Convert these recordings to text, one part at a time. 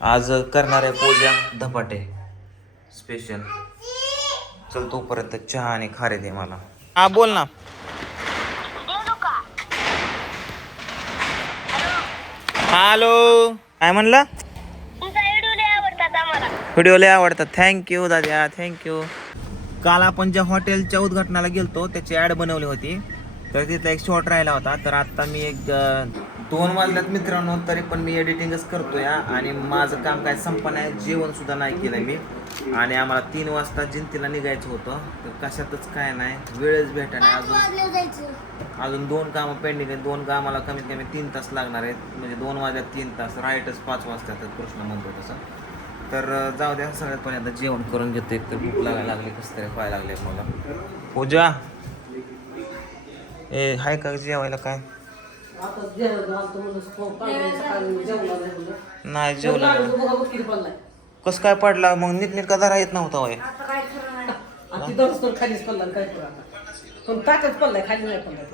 आज करणार आहे पूजा धपाटे. स्पेशल चल तोपर्यंत चहा आणि खारे दे मला. हा बोल ना. हॅलो काय म्हणला? व्हिडिओ लय आवडतात. थँक्यू दादा थँक्यू काल आपण ज्या हॉटेलच्या उद्घाटनाला गेलतो त्याची ॲड बनवली होती. तर तिथला एक शॉट राहिला होता. तर आता मी एक दोन वाजल्यात मित्रांनो तरी पण मी एडिटिंगच करतोय आणि माझं काम काय संपन्न आहे जेवण सुद्धा नाही केलं मी. आणि आम्हाला तीन वाजता जिंतीला निघायचं होतं. तर कशातच काय नाही वेळच भेटा नाही. अजून अजून दोन कामं पेंडिंग आहेत. दोन कामाला कमीत कमी तीन तास लागणार आहेत. म्हणजे दोन वाजल्यात तीन तास राईटच पाच वाजतात कृष्ण म्हणतो तसं. तर जाऊ द्या सगळ्यात पण आता जेवण करून घेतो एक तर भूक लागायला लागली कसं तरी व्हायला लागले मला. पूजा! ए हाय का जेवायला काय? नाही म्हणलं. नाही जेवलं. कसं काय पडला? मग नीट नीट कदा राहत नव्हता वय? खालीच पडला काय आता. पण ताकद पडलाय खाली नाही पडलाय.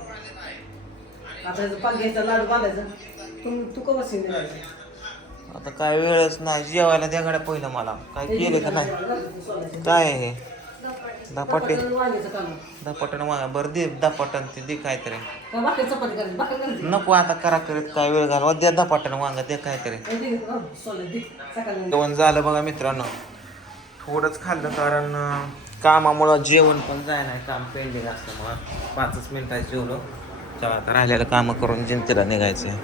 आता ह्याचं पाक घ्यायचा लाडू बांधायचं. तू तू कवा सिंग आता काय वेळच नाही. जेवायला द्या गड्या पहिलं मला. काय केलं का नाही? काय आहे हे? काम. धपाटन वागा बरं दे धपाटन ते दे काहीतरी. का भाकरी चपाती करायची? भाकरी करायची नको आता करा करीत काय वेळ घालवा. द्या धपाटन वांगा दे हं, दे. सकाळी जेवण झालं बघा मित्रांनो. थोडंच खाल्लं कारण कामामुळं जेवण पण जाय नाही. काम पेंडिंग असल्यामुळं पाचच मिनिटात जेवलो. चला आता राहिलेलं काम करून जिंतीला निघायचंय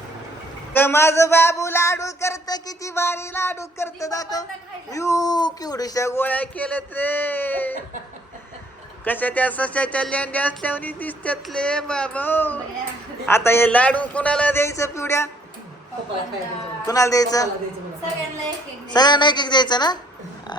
तर माझं बाबू लाडू करत किती भारी लाडू करत दाखव. यू केवढ्याशा गोळ्या केल्यात रे. कशा त्या सशाच्या लेंड्या असल्यावर दिसतात ले बाबा. आता हे लाडू कुणाला द्यायचं पिवड्या? कुणाला द्यायचं. सगळ्यांना एक एक द्यायचं. ना?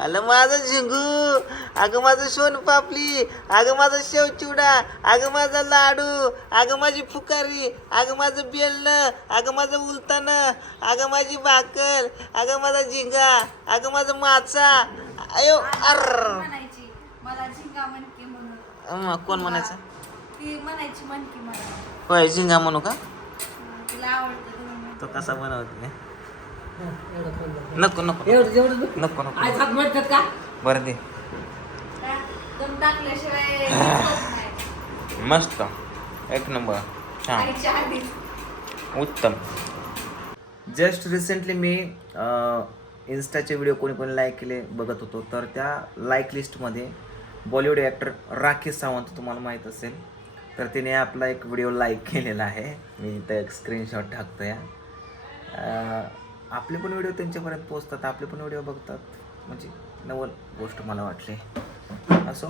आलं माझं झिंगू. अगं माझं सोन पापली. अगं माझा शेवचिवडा अगं माझा लाडू. अगं माझी फुकारी. अगं माझं बेलणं. अगं माझं उलतानं. अगं माझी भाकर. अगं माझा झिंगा. अगं माझं माचा. अयो अर मला झिंगा म्हणकी म्हणून. मग कोण म्हणायचं? ती म्हणायची म्हणकी मला. होय झिंगा म्हणू का? तिला आवडतं म्हणून तो कसा बनवते हं, एवढं खाऊन जा. नको नको एवढं एवढं नको. नको नको. आज हात म्हणतात का? बरं दे. का? दम टाकल्याशिवाय होत नाही. मस्त. एक नंबर. छान. आईच्या आधीच उत्तम. जस्ट रिसेंटली मी इन्स्टाचे व्हिडिओ कोणी कोणी लाईक केले बघत होतो. तर त्या लाईक लिस्टमध्ये बॉलिवूड ॲक्टर राखी सावंत तुम्हाला माहीत असेल तर तिने आपला एक व्हिडिओ लाईक केलेला आहे. मी इथं एक स्क्रीनशॉट टाकतो या आपले पण व्हिडिओ त्यांच्यापर्यंत पोचतात आपले पण व्हिडिओ बघतात. म्हणजे नवल गोष्ट मला वाटली. असो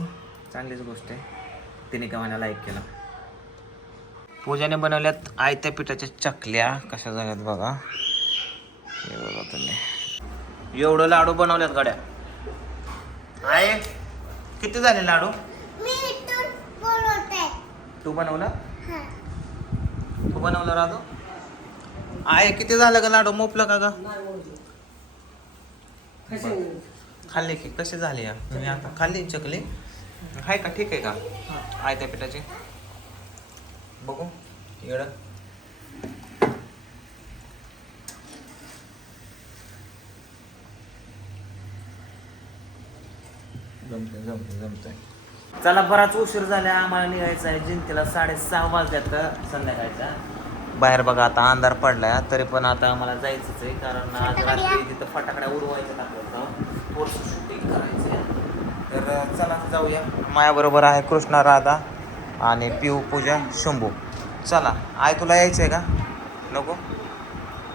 चांगलीच गोष्ट आहे. तिने का मला लाईक केला? पूजाने बनवल्यात आयत्या पिठाच्या चकल्या. कशा झाल्यात बघा. हे बघा तुम्ही. एवढं लाडू बनवल्यात गड्या. आहे किती झाले लाडू? मी इथून बोलवते तू बनवला? तू बनवलं राधू? आहे किती झालं का लाडू? मोपलं का ग? खाल्ले की कसे झाले या मी आता खाल्ली चकली? आहे का ठीक आहे का? आयत्या पिठाचे? बघू इकडं जमतंय जमतंय जमतंय चला बराच उशीर झाला आम्हाला निघायचं आहे. जिंतीला साडेसहा वाजल्यात संध्याकाळच्या. बाहेर बघा आता अंधार पडलाय. तरी पण आता आम्हाला जायचंच आहे कारण आज रात्री तिथं फटाकड्या उडवायच्या टाकलं फोर्स शूटिंग करायचं आहे तर चला जाऊया. माझ्याबरोबर आहे कृष्णा राधा आणि पिऊ पूजा शंभू. चला आय तुला यायचं आहे का? नको?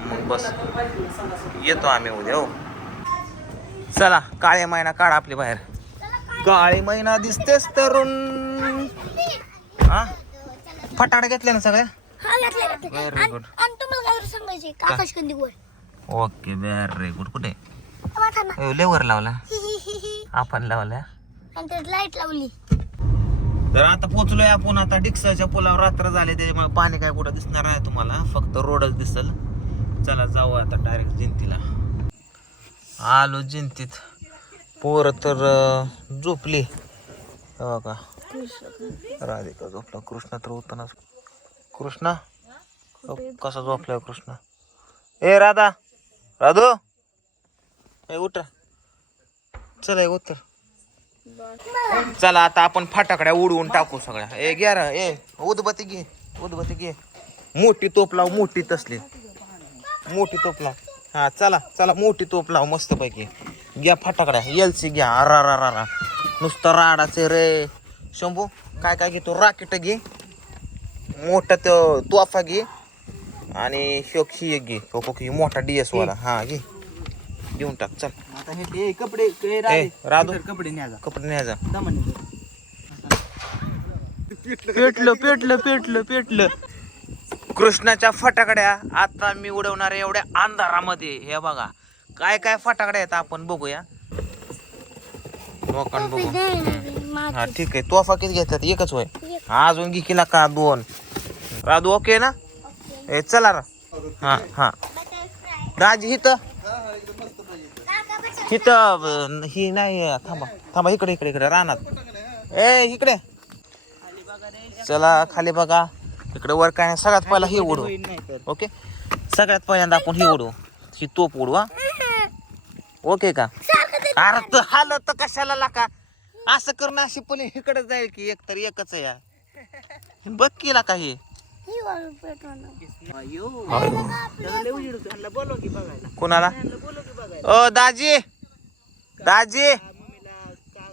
मग बस. येतो आम्ही उद्या हो. चला काळे महिना काढा आपली बाहेर. काळे महिना दिसतेस तरुण. हा? फटाकडे घेतले ना सगळ्या हा सांगायचे आकाश कंदी वर ओके व्हेरी गुड कुठे? वाटा ना. ए, लेवर लावला. आपण आणि त्यात लाइट लावली. तर आता पोचलोय आपण. आता डिक्साच्या पुलावर रात्र झाले त्याच्यामुळे पाणी काय कुठं दिसणार आहे तुम्हाला. फक्त रोडच दिसल. चला जाऊ आता डायरेक्ट जिंतीला. आलो जिंतीत. पोर तर झोपली. हो का राधिका झोपला. कृष्ण तर होतानाच कृष्णा? कसा झोपला हो कृष्ण? ए राधा. राधू. ए उतर चला ए उतर चला आता आपण फाटाकड्या उडवून टाकू सगळ्या. ए घ्या रा. ए उदबती घे. उदबती घे. मोठी तोप लाव मोठी तसली. मोठी तोप लाव. हा चला चला मोठी तोप लाव मस्त पैकी घ्या फाटाकड्या एलसी घ्या. अरा रा रा रा नुसतं राडाचे रे. शंभू काय काय घेतो? राकेट घे. मोठा तो तोफा घे. आणि शोक ही एक घे. हो, ही मोठा डीएस वाला. हा घे. घेऊन टाक. चल. आता हे ते कपडे ते ए, राधे. इतर कपडे न्याजा कपडे न्यायचा दमाने. पेटलं पेटलं पेटलं पेटलं. कृष्णाच्या फटाकड्या आता मी उडवणार आहे एवढ्या अंधारामध्ये. हे बघा. काय काय फटाकड्या आहेत आपण बघूया. लोकांना बघू हा ठीक आहे. तोफा किती घेतात? एकच होय. अजून घे किला का? दोन. राधू ओके ना? ए चला रा. हा हा. दाजी इथं. इथं अं, ही नाही थांबा. थांबा इकडे इकडे इकडे. रानात. ए इकडे. चला खाली बघा. इकडे वर काय नाही. सगळ्यात पहिला हे उडू ओके सगळ्यात पहिल्यांदा आपण हे उडू ही तोप उडू हा. ओके का? अरे तर हालत तर कशाला लाका? असं करणं अशी पण इकडे जाईल की एक तर एकच आहे यार बघ केला का हे. अयो. त्याला लय उजेड होतो ह्यांना बोलव की बघायला. कोणाला? ओ दाजी. दाजी.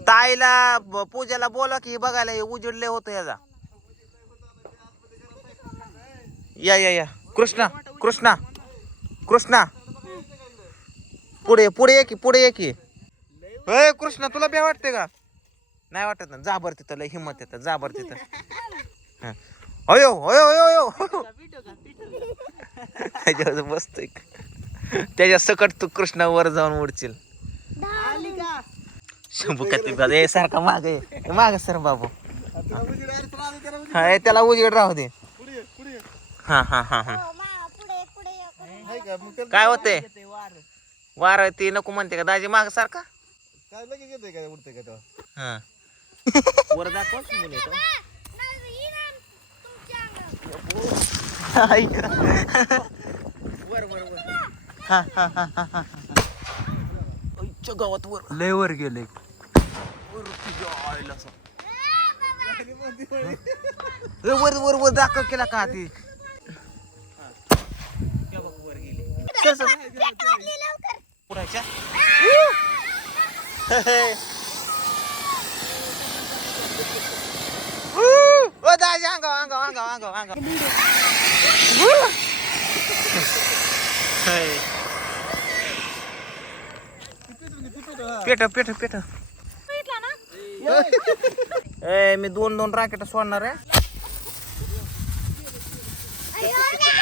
ताईला पूजेला बोला की बघायला. उजेडले होतं याचा. या या या. कृष्णा कृष्णा कृष्णा. पुढे पुढे ये की पुढे ये की. ए कृष्णा तुला बे वाटते का? नाही वाटत ना. जाबर तिथं लय हिंमत येतं जाबर तिथं. हं. अयो अयो अयो अयो. त्याच्यावर बसतोय. त्याच्या सकट तू कृष्णा वर जाऊन उडशील. आली का शंभू कती ए सारखा माग आहे माग सर बाबू. हा त्याला उजेड राहू दे. हा हा हा हा. काय होते ते वार वार ती नको म्हणते का दाजी माग सारखा? काय लगेच येते काय उडते का तेव्हा? हा. वर दाखव येतो. हा हा हा हा हा आईच्या गावात वर. लय वर गेले. वर तुझ्या आईला असं. ए, वर वर वर दाखव केला का ती सर सर पुढायच्या ओ दाजी अंगाव अंगाव अंगाव अंगाव अंगाव. पेट पेट पेट ए मी दोन दोन राकेट सोडणार आहे.